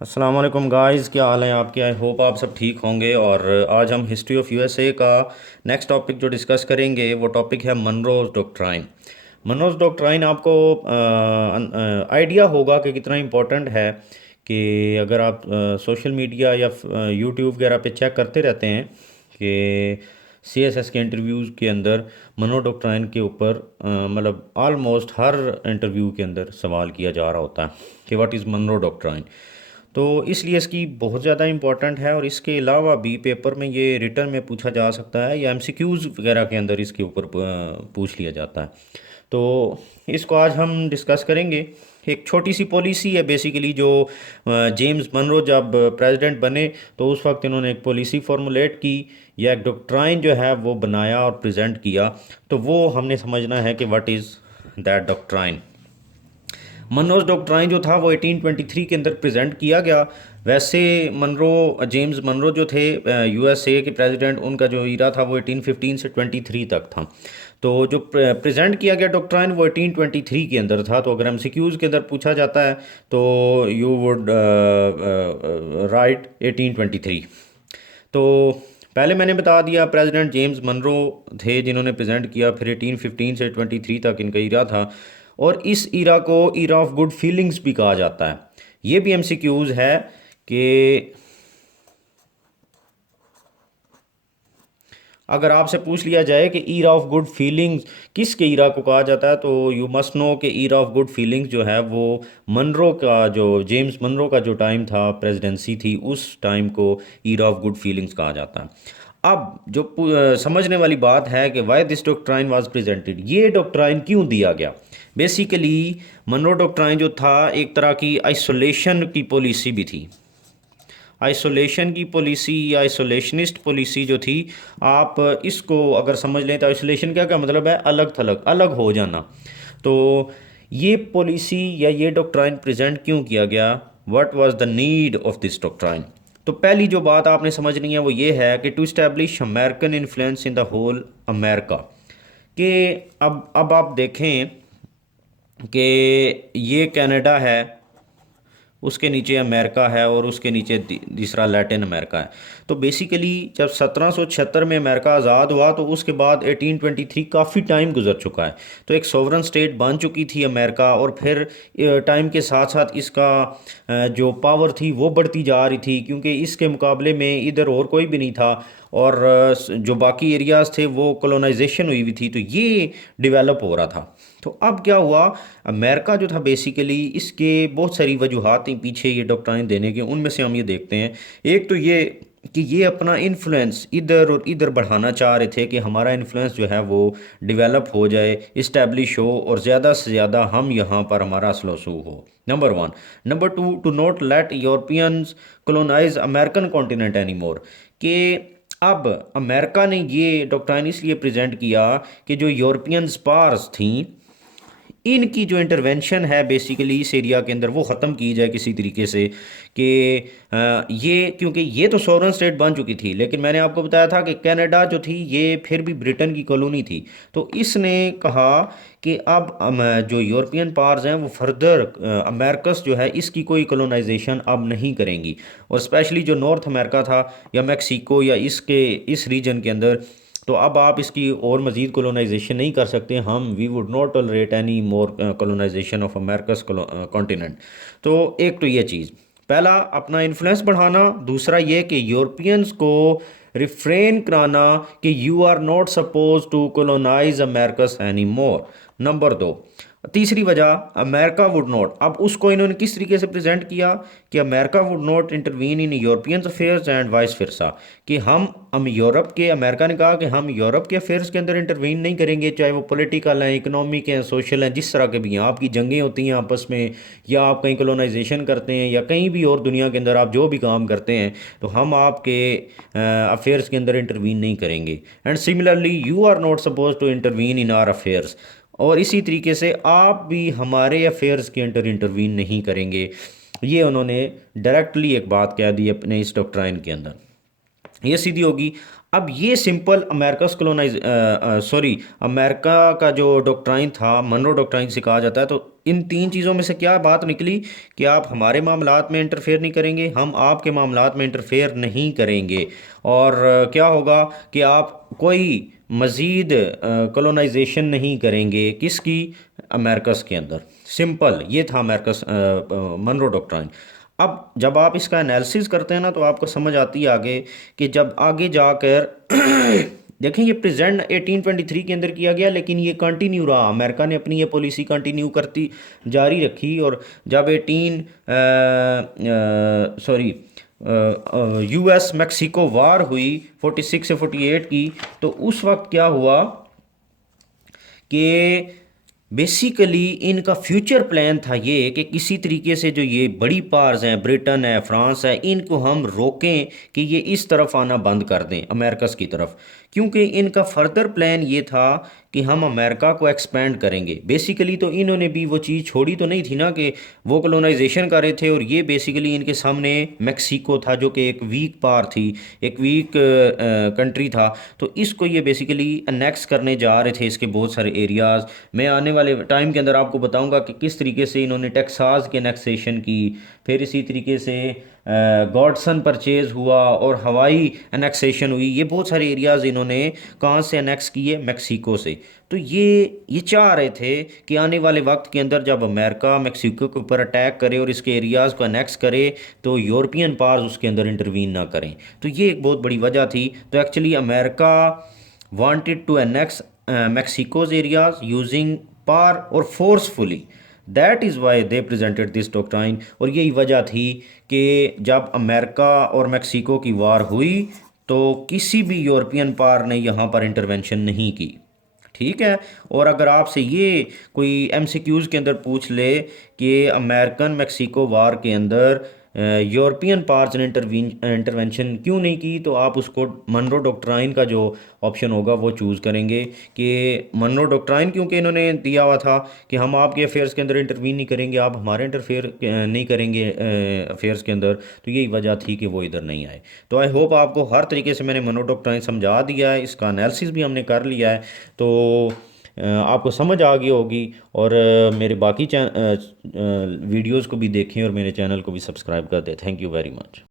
अस्सलाम वालेकुम गाइस, क्या हाल है आपके। आई होप आप सब ठीक होंगे। और आज हम हिस्ट्री ऑफ यूएसए का नेक्स्ट टॉपिक जो डिस्कस करेंगे वो टॉपिक है मनरोज डॉक्ट्राइन। मनरोज डॉक्ट्राइन आपको आइडिया होगा कि कितना इम्पोर्टेंट है कि अगर आप सोशल मीडिया या यूट्यूब वगैरह पे चेक करते रहते हैं कि सीएसएस के इंटरव्यूज़ के अंदर मनो डॉक्ट्राइन के ऊपर मतलब ऑलमोस्ट हर इंटरव्यू के अंदर सवाल किया जा रहा होता है कि व्हाट इज़ मनरो डॉक्ट्राइन। तो इसलिए इसकी बहुत ज़्यादा इम्पोर्टेंट है। और इसके अलावा भी पेपर में ये रिटर्न में पूछा जा सकता है या एमसीक्यूज़ वगैरह के अंदर इसके ऊपर पूछ लिया जाता है। तो इसको आज हम डिस्कस करेंगे। एक छोटी सी पॉलिसी है बेसिकली जो जेम्स मनरो जब प्रेसिडेंट बने तो उस वक्त इन्होंने एक पॉलिसी फॉर्मुलेट की या एक डॉक्ट्राइन जो है वो बनाया और प्रेजेंट किया। तो वो हमने समझना है कि what is that doctrine. Monroe's doctrine जो था वो 1823 के अंदर प्रेजेंट किया गया। वैसे मनरो जेम्स मनरो जो थे यूएसए के प्रेसिडेंट, उनका जो ईरा था वो 1815 से 23 तक था। तो जो प्रेजेंट किया गया डॉक्ट्राइन वो 1823 के अंदर था। तो अगर एमसीक्यूज़ के अंदर पूछा जाता है तो यू वुड राइट 1823। तो पहले मैंने बता दिया प्रेसिडेंट जेम्स मनरो थे जिन्होंने प्रेजेंट किया। फिर 1815 से 23 तक इनका ईरा था। और इस ईरा को ईरा ऑफ गुड फीलिंग्स भी कहा जाता है। ये भी एमसीक्यूज़ है कि अगर आपसे पूछ लिया जाए कि ईरा ऑफ गुड फीलिंग्स किसके ईरा को कहा जाता है तो यू मस्ट नो कि ईरा ऑफ गुड फीलिंग्स जो है वो मनरो का, जो जेम्स मनरो का जो टाइम था, प्रेसिडेंसी थी, उस टाइम को ईरा ऑफ गुड फीलिंग्स कहा जाता है। अब जो समझने वाली बात है कि why this doctrine was presented, ये डॉक्ट्राइन क्यों दिया गया। बेसिकली मनरो डॉक्ट्राइन जो था एक तरह की आइसोलेशन की पॉलिसी भी थी। आइसोलेशन की पॉलिसी या आइसोलेशनिस्ट पॉलिसी जो थी, आप इसको अगर समझ लें तो आइसोलेशन का क्या मतलब है, अलग थलग, अलग हो जाना। तो ये पॉलिसी या ये डॉक्ट्राइन प्रेजेंट क्यों किया गया, what was the need of this doctrine. तो पहली जो बात आपने समझनी है वो ये है कि to establish American influence in the whole America. कि अब आप देखें कि ये कनाडा है, उसके नीचे अमेरिका है और उसके नीचे तीसरा लैटिन अमेरिका है। तो बेसिकली जब 1776 में अमेरिका आज़ाद हुआ तो उसके बाद 1823 काफ़ी टाइम गुजर चुका है। तो एक सोवरन स्टेट बन चुकी थी अमेरिका। और फिर टाइम के साथ साथ इसका जो पावर थी वो बढ़ती जा रही थी, क्योंकि इसके मुकाबले में इधर और कोई भी नहीं था। और जो बाकी एरियाज़ थे वो कॉलोनाइजेशन हुई हुई थी, तो ये डेवलप हो रहा था। तो अब क्या हुआ, अमेरिका जो था बेसिकली इसके बहुत सारी वजूहात हैं पीछे ये डॉक्ट्राइन देने के। उनमें से हम ये देखते हैं, एक तो ये कि ये अपना इन्फ्लुएंस इधर और इधर बढ़ाना चाह रहे थे कि हमारा इन्फ्लुएंस जो है वो डेवलप हो जाए, इस्टेब्लिश हो, और ज़्यादा से ज़्यादा हम यहाँ पर हमारा असलो वसूल हो। Number one. Number two, two not let Europeans colonize American continent any more. कि अब अमेरिका ने ये डॉक्ट्राइन इसलिए प्रेजेंट किया कि जो यूरोपियन पावर्स थी, इनकी जो इंटरवेंशन है बेसिकली इस एरिया के अंदर वो ख़त्म की जाए किसी तरीके से। कि ये, क्योंकि ये तो सॉवरन स्टेट बन चुकी थी, लेकिन मैंने आपको बताया था कि कनाडा जो थी ये फिर भी ब्रिटेन की कॉलोनी थी। तो इसने कहा कि अब जो यूरोपियन पावर्स हैं वो फर्दर अमेरिकस जो है इसकी कोई कॉलोनाइजेशन अब नहीं करेंगी। और स्पेशली जो नॉर्थ अमेरिका था या मैक्सिको या इसके इस रीजन के अंदर, तो अब आप इसकी और मज़ीद कॉलोनाइजेशन नहीं कर सकते। हम we would not tolerate any more colonization of Americas continent. तो एक तो ये चीज़, पहला अपना इन्फ्लुएंस बढ़ाना। दूसरा ये कि यूरोपियंस को रिफ्रेन कराना कि you are not suppose to colonize Americas any more. Number दो, तीसरी वजह, अमेरिका वुड नॉट, अब उसको इन्होंने किस तरीके से प्रेजेंट किया कि America would not intervene in European affairs and vice versa. कि हम यूरोप के, अमेरिका ने कहा कि हम यूरोप के अफेयर्स के अंदर इंटरवीन नहीं करेंगे, चाहे वो पॉलिटिकल हैं, इकोनॉमिक हैं, सोशल हैं, जिस तरह के भी हैं। आपकी जंगें होती हैं आपस में, या आप कहीं कॉलोनाइजेशन करते हैं, या कहीं भी और दुनिया के अंदर आप जो भी काम करते हैं, तो हम आपके अफेयर्स के अंदर इंटरवीन नहीं करेंगे। And similarly you are not suppose to intervene in our affairs. और इसी तरीके से आप भी हमारे अफेयर्स के अंदर इंटरवीन नहीं करेंगे। ये उन्होंने डायरेक्टली एक बात कह दी अपने इस डॉक्ट्राइन के अंदर, ये सीधी होगी। अब ये simple America colonize sorry America का जो डॉक्ट्राइन था, मनरो डॉक्ट्राइन से कहा जाता है। तो इन तीन चीज़ों में से क्या बात निकली कि आप हमारे मामलात में इंटरफेयर नहीं करेंगे, हम आपके मामलात में इंटरफेयर नहीं करेंगे। और क्या होगा कि आप कोई मज़ीद कॉलोनाइजेशन नहीं करेंगे किसकी, अमेरिकस के अंदर। सिंपल ये था अमेरिकस मनरो डॉक्ट्राइन। अब जब आप इसका एनालिसिस करते हैं ना तो आपको समझ आती है आगे कि जब आगे जाकर देखें ये प्रेजेंट 1823 के अंदर किया गया, लेकिन ये कंटिन्यू रहा, अमेरिका ने अपनी ये पॉलिसी कंटिन्यू करती जारी रखी। और जब 18 सॉरी यूएस मैक्सिको वार हुई 46 से 48 की, तो उस वक्त क्या हुआ कि बेसिकली इनका फ्यूचर प्लान था ये कि किसी तरीके से जो ये बड़ी पावर्स हैं, ब्रिटेन है, फ्रांस है, इनको हम रोकें कि ये इस तरफ आना बंद कर दें अमेरिकस की तरफ। क्योंकि इनका फर्दर प्लान ये था कि हम अमेरिका को एक्सपेंड करेंगे। बेसिकली तो इन्होंने भी वो चीज़ छोड़ी तो नहीं थी ना कि वो कॉलोनाइजेशन कर रहे थे, और ये बेसिकली इनके सामने मैक्सिको था जो कि एक वीक पावर थी, एक वीक कंट्री था। तो इसको ये बेसिकली अनेक्स करने जा रहे थे, इसके बहुत सारे एरियाज़। मैं आने वाले टाइम के अंदर आपको बताऊंगा कि किस तरीके से इन्होंने टेक्सास की अनेक्सेशन की, फिर इसी तरीके से गॉडसन परचेज़ हुआ और हवाई अनेक्सेशन हुई। ये बहुत सारे एरियाज़ इन्होंने कहाँ से अनेक्स किए, मैक्सिको से। तो ये चाह रहे थे कि आने वाले वक्त के अंदर जब अमेरिका मैक्सिको के ऊपर अटैक करे और इसके एरियाज़ को अनेक्स करे तो यूरोपियन पावर्स उसके अंदर इंटरवीन ना करें। तो ये एक बहुत बड़ी वजह थी। तो actually America wanted to annex Mexico's areas using power और forcefully. That is why they presented this doctrine. और यही वजह थी कि जब अमेरिका और मैक्सिको की वार हुई तो किसी भी यूरोपियन पावर ने यहाँ पर इंटरवेंशन नहीं की। ठीक है। और अगर आपसे ये कोई एमसीक्यूज़ के अंदर पूछ ले कि अमेरिकन मैक्सिको वार के अंदर यूरोपियन पावर्स ने इंटरवेंशन क्यों नहीं की, तो आप उसको मनरो डॉक्ट्राइन का जो ऑप्शन होगा वो चूज़ करेंगे कि मनरो डॉक्ट्राइन, क्योंकि इन्होंने दिया हुआ था कि हम आपके अफेयर्स के अंदर इंटरवीन नहीं करेंगे, आप हमारे इंटरफेयर नहीं करेंगे अफेयर्स के अंदर। तो यही वजह थी कि वो इधर नहीं आए। तो आई होप आपको हर तरीके से मैंने मनरो डॉक्ट्राइन समझा दिया है, इसका एनालिसिस भी हमने कर लिया है, तो आपको समझ आ गई होगी। और मेरे बाकी वीडियोज़ को भी देखें और मेरे चैनल को भी सब्सक्राइब कर दें। Thank you very much.